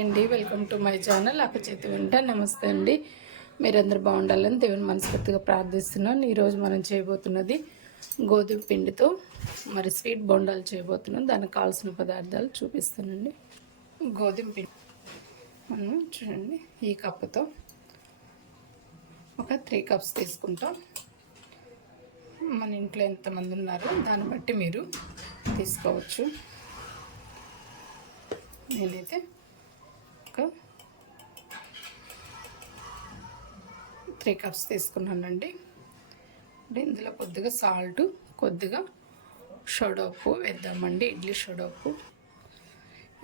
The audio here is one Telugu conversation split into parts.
అండి. వెల్కమ్ టు మై ఛానల్ అక్క చేతి వెంట. నమస్తే అండి. మీరందరూ బాగుండాలని దేవుని మనస్ఫూర్తిగా ప్రార్థిస్తున్నాను. ఈరోజు మనం చేయబోతున్నది గోధుమ పిండితో మరి స్వీట్ బొండాలు చేయబోతున్నాం. దానికి కావాల్సిన పదార్థాలు చూపిస్తానండి. గోధుమ పిండి మనం చూడండి. ఈ కప్పుతో ఒక త్రీ కప్స్ తీసుకుంటాం. మన ఇంట్లో ఎంతమంది ఉన్నారో దాన్ని బట్టి మీరు తీసుకోవచ్చు. నేనైతే త్రీ కప్స్ తీసుకున్నానండి. అంటే ఇందులో కొద్దిగా సాల్ట్ కొద్దిగా షోడోపు వేద్దామండి. ఇడ్లీ షోడోపు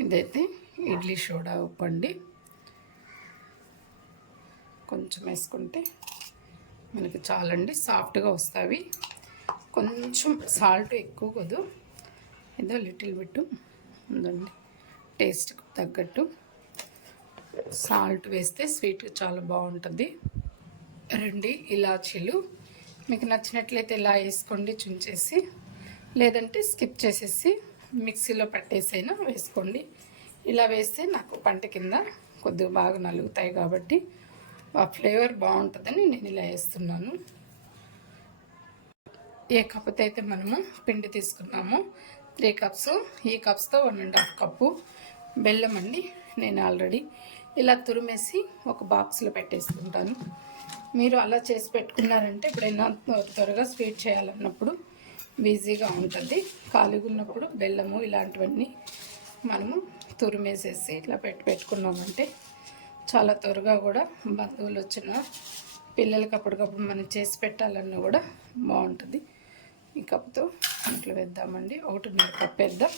ఇదైతే ఇడ్లీ సోడా ఉప్పు అండి. కొంచెం వేసుకుంటే మనకి చాలండి. సాఫ్ట్గా వస్తాయి. కొంచెం సాల్ట్ ఎక్కువ కదూ. ఏదో లిటిల్ బిట్ ఉందండి. టేస్ట్కి తగ్గట్టు సాల్ట్ వేస్తే స్వీట్ చాలా బాగుంటుంది. రెండు ఇలాచీలు. మీకు నచ్చినట్లయితే ఇలా వేసుకోండి చుంచేసి. లేదంటే స్కిప్ చేసేసి మిక్సీలో పట్టేసైనా వేసుకోండి. ఇలా వేస్తే నాకు పంట కింద కొద్దిగా బాగా నలుగుతాయి కాబట్టి ఆ ఫ్లేవర్ బాగుంటుందని నేను ఇలా వేస్తున్నాను. ఏ కప్పుతో అయితే మనము పిండి తీసుకున్నామో త్రీ కప్స్ ఈ కప్స్తో వన్ అండ్ హాఫ్ కప్పు బెల్లం అండి. నేను ఆల్రెడీ ఇలా తురిమేసి ఒక బాక్స్లో పెట్టేసుకుంటాను. మీరు అలా చేసి పెట్టుకున్నారంటే ఎప్పుడైనా త్వరగా స్వీట్ చేయాలన్నప్పుడు బిజీగా ఉంటుంది. ఖాళీగా ఉన్నప్పుడు బెల్లము ఇలాంటివన్నీ మనము తురిమేసేసి ఇట్లా పెట్టి పెట్టుకున్నామంటే చాలా త్వరగా కూడా బంధువులు వచ్చిన పిల్లలకి అప్పటికప్పుడు మనం చేసి పెట్టాలన్నా కూడా బాగుంటుంది. ఈ కప్తో ఇట్లా వేద్దామండి. ఒకటిన్నర కప్ వేద్దాం.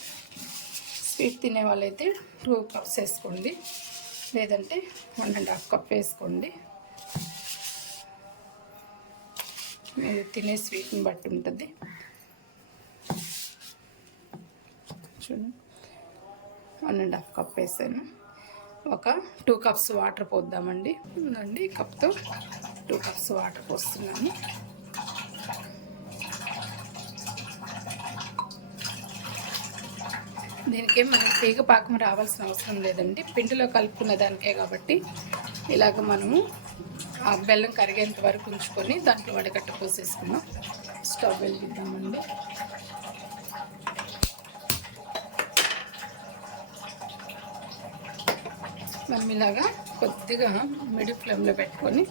స్వీట్ తినే వాళ్ళైతే టూ కప్స్ వేసుకోండి. లేదంటే వన్ అండ్ హాఫ్ కప్ వేసుకోండి. నేను తినే స్వీట్ని బట్టి ఉంటుంది. చూడండి వన్ అండ్ హాఫ్ కప్ వేసాను. ఒక టూ కప్స్ వాటర్ పోద్దామండి. ఉందండి కప్తో టూ కప్స్ వాటర్ పోస్తున్నాను. దీనికి మనం తీగ పాకం రావాల్సిన అవసరం లేదండి. పిండిలో కలుపుకున్న దానికే కాబట్టి ఇలాగ మనము బెల్లం కరిగేంత వరకు ఉంచుకొని దాంట్లో వడగట్ట పోసేసుకున్నాం. స్టవ్ వెలిగిద్దామండి. మనం ఇలాగా కొద్దిగా మిడిల్ ఫ్లేమ్లో పెట్టుకొని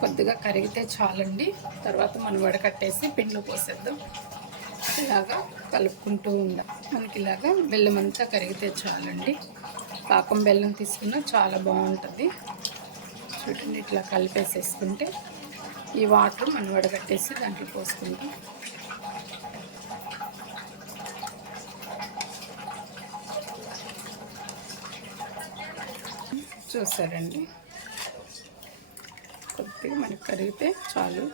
కొద్దిగా కరిగితే చాలండి. తర్వాత మనం వడకట్టేసి పిండిలో పోసేద్దాం. ఇలాగా కలుపుకుంటూ ఉందాం. మనకి ఇలాగా బెల్లం అంతా కరిగితే చాలండి. పాకం బెల్లం తీసుకున్నా చాలా బాగుంటుంది. చూడండి ఇట్లా కలిపేసేసుకుంటే ఈ వాటర్ మనం వడగట్టేసి దాంట్లో పోసుకుంటాం. చూసారండి? కొద్దిగా మనకి కరిగితే చాలు.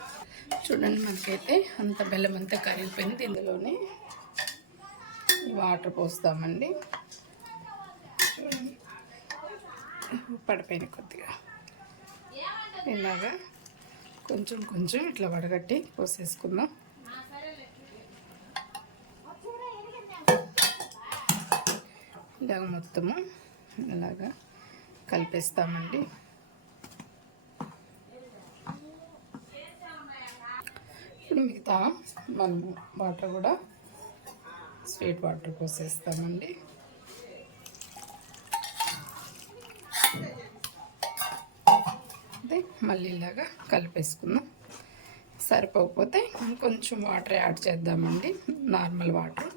చూడండి మనకైతే అంత బెల్లం అంతా కరిగిపోయింది. ఇందులోనే వాటర్ పోస్తామండి. పడిపోయింది కొద్దిగా. ఇలాగా కొంచెం కొంచెం ఇట్లా వడగట్టి పోసేసుకుందాం. ఇలాగ మొత్తము ఇలాగా కలిపేస్తామండి. ఇప్పుడు మిగతా మనం వాటర్ కూడా స్వీట్ వాటర్ పోసేస్తామండి. మళ్ళీ ఇలాగా కలిపేసుకుందాం. సరిపోకపోతే కొంచెం వాటర్ యాడ్ చేద్దామండి. Normal water.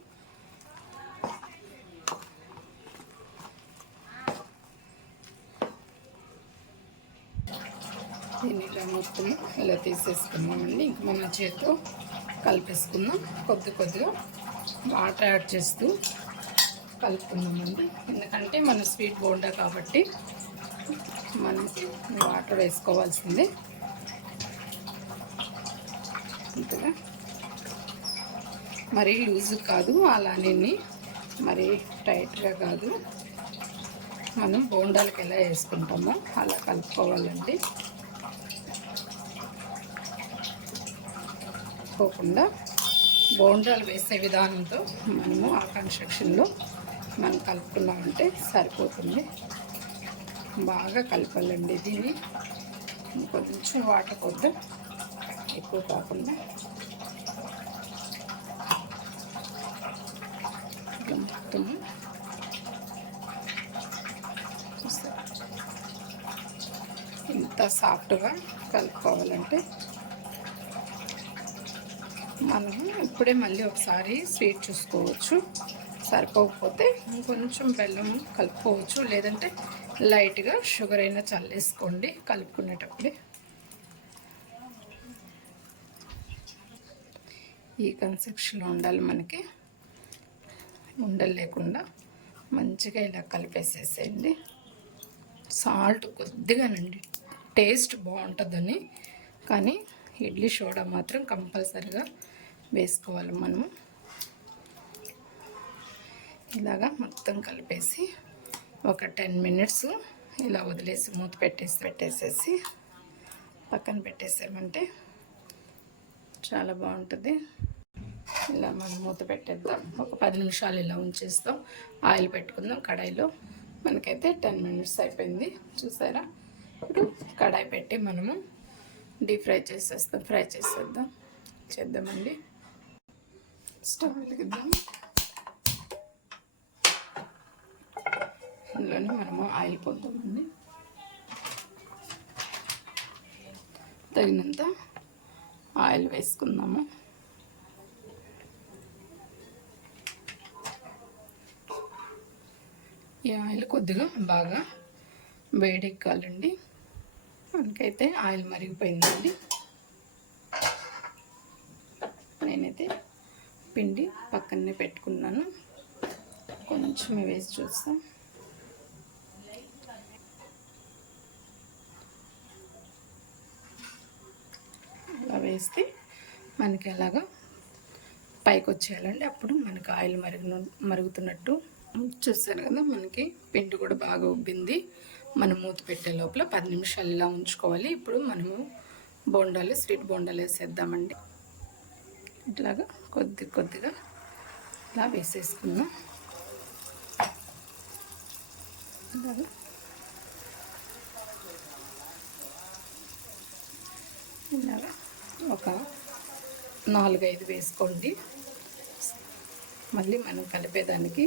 దీన్ని ఇలా మొత్తం ఇలా తీసేసుకున్నామండి ఇంక మన చేతితో కలిపేసుకుందాం. కొద్ది కొద్దిగా వాటర్ యాడ్ చేస్తూ కలుపుకుందామండి. ఎందుకంటే మన స్వీట్ బోండా కాబట్టి మనం వాటర్ వేసుకోవాల్సింది. అంతగా? మరీ లూజ్ కాదు అలానే మరీ టైట్గా కాదు. మనం బోండాలకి ఎలా వేసుకుంటామో అలా కలుపుకోవాలండి. పోకుండా బోండాలు వేసే విధానంతో మనము ఆ కన్స్ట్రక్షన్లో మనం కలుపుకున్నామంటే సరిపోతుంది. బాగా కలపాలండి దీన్ని. కొంచెం వాటర్ కొద్ది ఎక్కువ కాకుండా. మొత్తం ఇంత సాఫ్ట్గా కలుపుకోవాలంటే మనము ఇప్పుడే మళ్ళీ ఒకసారి స్వీట్ చూసుకోవచ్చు. సరిపోకపోతే ఇంకొంచెం బెల్లం కలుపుకోవచ్చు. లేదంటే లైట్గా షుగర్ అయినా చల్లేసుకోండి కలుపుకునేటప్పుడే. ఈ కన్సెక్షన్లో ఉండాలి మనకి ఉండలు లేకుండా మంచిగా ఇలా కలిపేసేసేయండి. సాల్ట్ కొద్దిగానండి. టేస్ట్ బాగుంటుందని. కానీ ఇడ్లీ సోడా మాత్రం కంపల్సరిగా వేసుకోవాలి మనము. ఇలాగా మొత్తం కలిపేసి ఒక టెన్ మినిట్స్ ఇలా వదిలేసి మూత పెట్టేసి పెట్టేసేసి పక్కన పెట్టేసామంటే చాలా బాగుంటుంది. ఇలా మనం మూత పెట్టేద్దాం. ఒక పది నిమిషాలు ఇలా ఉంచేస్తాం. ఆయిల్ పెట్టుకుందాం కడాయిలో. మనకైతే టెన్ మినిట్స్ అయిపోయింది. చూసారా? ఇప్పుడు కడాయి పెట్టి మనము డీప్ ఫ్రై చేసేస్తాం. ఫ్రై చేసేద్దాం. చేద్దామండి. స్టవ్ వెలిగిద్దాం ఇందులోనే మనము ఆయిల్ పోద్దామండి. తగినంత ఆయిల్ వేసుకుందాము. ఈ ఆయిల్ కొద్దిగా బాగా వేడెక్కాలండి. మనకైతే ఆయిల్ మరిగిపోయిందండి. నేనైతే పిండి పక్కనే పెట్టుకున్నాను. కొంచెం వేసి చూస్తాం. అలా వేస్తే మనకి ఎలాగా పైకి వచ్చేయాలండి అప్పుడు మనకి ఆయిల్ మరుగు మరుగుతున్నట్టు. చూస్తారు కదా మనకి పిండి కూడా బాగా ఉబ్బింది. మనం మూత పెట్టే లోపల పది నిమిషాలు ఇలా ఉంచుకోవాలి. ఇప్పుడు మనము బోండాలు స్వీట్ బోండాలు వేసేద్దామండి. ఇట్లాగా కొద్ది కొద్దిగా ఇలా వేసేసుకుందాం ఇలాగా ఇలాగా ఒక నాలుగైదు వేసుకోండి. మళ్ళీ మనం కలిపేదానికి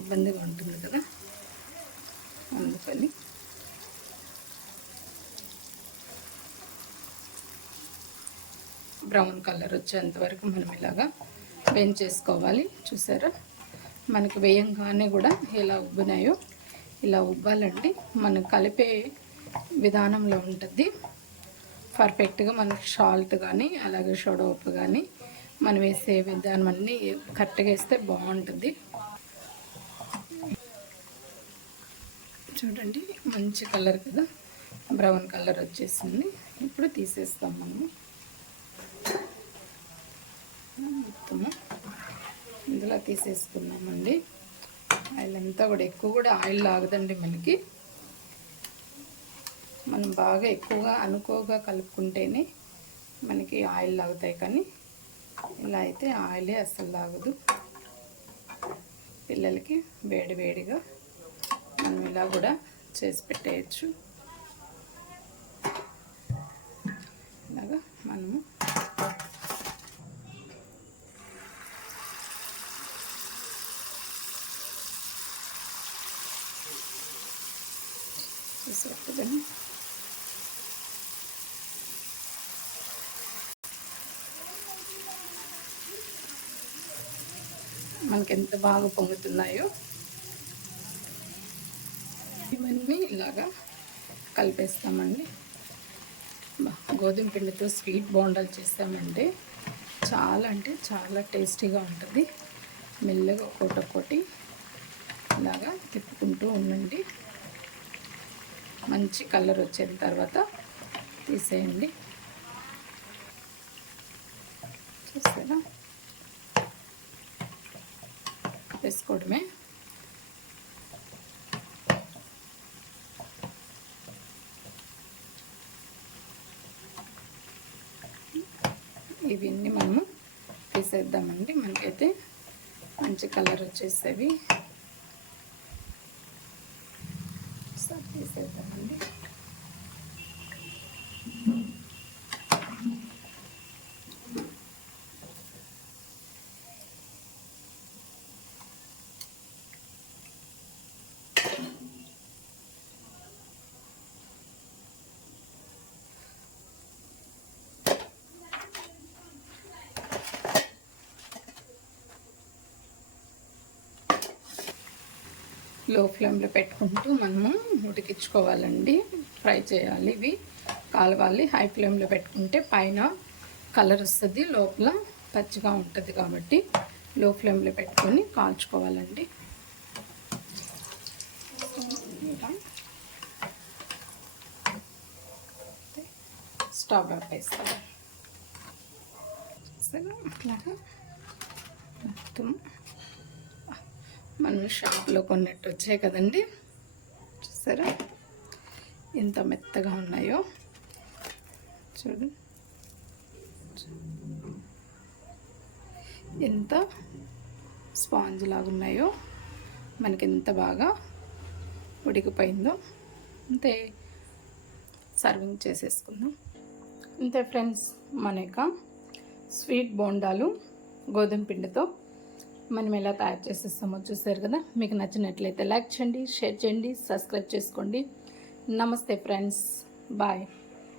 ఇబ్బందిగా ఉంటుంది కదా. అందుకని బ్రౌన్ కలర్ వచ్చేంత వరకు మనం ఇలాగా వేయించేసుకోవాలి. చూసారా? మనకు వేయంగానే కూడా ఎలా ఉబ్బినాయో ఇలా ఉబ్బాలండి. మనం కలిపే విధానంలో ఉంటుంది. పర్ఫెక్ట్గా మనకి షాల్ట్ కానీ అలాగే సోడా ఉప్పు కానీ మనం వేసే విధానం అన్నీ కరెక్ట్గా వేస్తే బాగుంటుంది. చూడండి మంచి కలర్ కదా. బ్రౌన్ కలర్ వచ్చేసింది. ఇప్పుడు తీసేస్తాం మనము మొత్తము. ఇందులో తీసేసుకున్నామండి ఆయిల్ అంతా కూడా ఎక్కువ కూడా ఆయిల్ లాగదండి మనకి. మనం బాగా ఎక్కువగా అనుకోగా కలుపుకుంటేనే మనకి ఆయిల్ లాగుతాయి కానీ ఇలా అయితే ఆయిలే అస్సలు లాగదు. పిల్లలకి వేడి వేడిగా మనం ఇలా కూడా చేసి పెట్టేయచ్చు. ఇలాగా మనము మనకి ఎంత బాగా పొంగుతున్నాయో ఇవన్నీ ఇలాగా కలిపేస్తామండి. గోధుమ పిండితో స్వీట్ బోండాలు చేస్తామంటే చాలా అంటే చాలా టేస్టీగా ఉంటుంది. మెల్లగా ఒకటి ఒక్కొక్కటి ఇలాగా తిప్పుకుంటూ ఉండండి. మంచి కలర్ వచ్చిన తర్వాత తీసేయండి. చూస్తారా వేసుకోవడమే ఇవన్నీ మనము తీసేద్దామండి. మనకైతే మంచి కలర్ వచ్చేసేవి ఒకసారి తీసేద్దామండి లో ఫ్లేమ్లో పెట్టుకుంటూ మనము ఉడికించుకోవాలండి ఫ్రై చేయాలి ఇవి. కాలవాలి. హై ఫ్లేమ్లో పెట్టుకుంటే పైన కలర్ వస్తుంది. లోపల పచ్చిగా ఉంటుంది కాబట్టి లో ఫ్లేమ్లో పెట్టుకొని కాల్చుకోవాలండి. స్టవ్ ఆపేస్తాం అట్లాగా మొత్తం మనం షాప్లో కొన్నట్టు వచ్చాయి కదండి. చూసారా? ఎంత మెత్తగా ఉన్నాయో. చూడు. ఎంత స్పాంజ్ లాగా ఉన్నాయో. మనకి ఎంత బాగా ఉడికిపోయిందో. అంతే సర్వింగ్ చేసేసుకుందాం. అంతే ఫ్రెండ్స్ మన యొక్క స్వీట్ బోండాలు గోధుమ పిండితో మనం ఎలా తయారు చేసేస్తామో చూసారు కదా? మీకు నచ్చినట్లయితే లైక్ చేయండి షేర్ చేయండి సబ్స్క్రైబ్ చేసుకోండి. నమస్తే ఫ్రెండ్స్. బాయ్.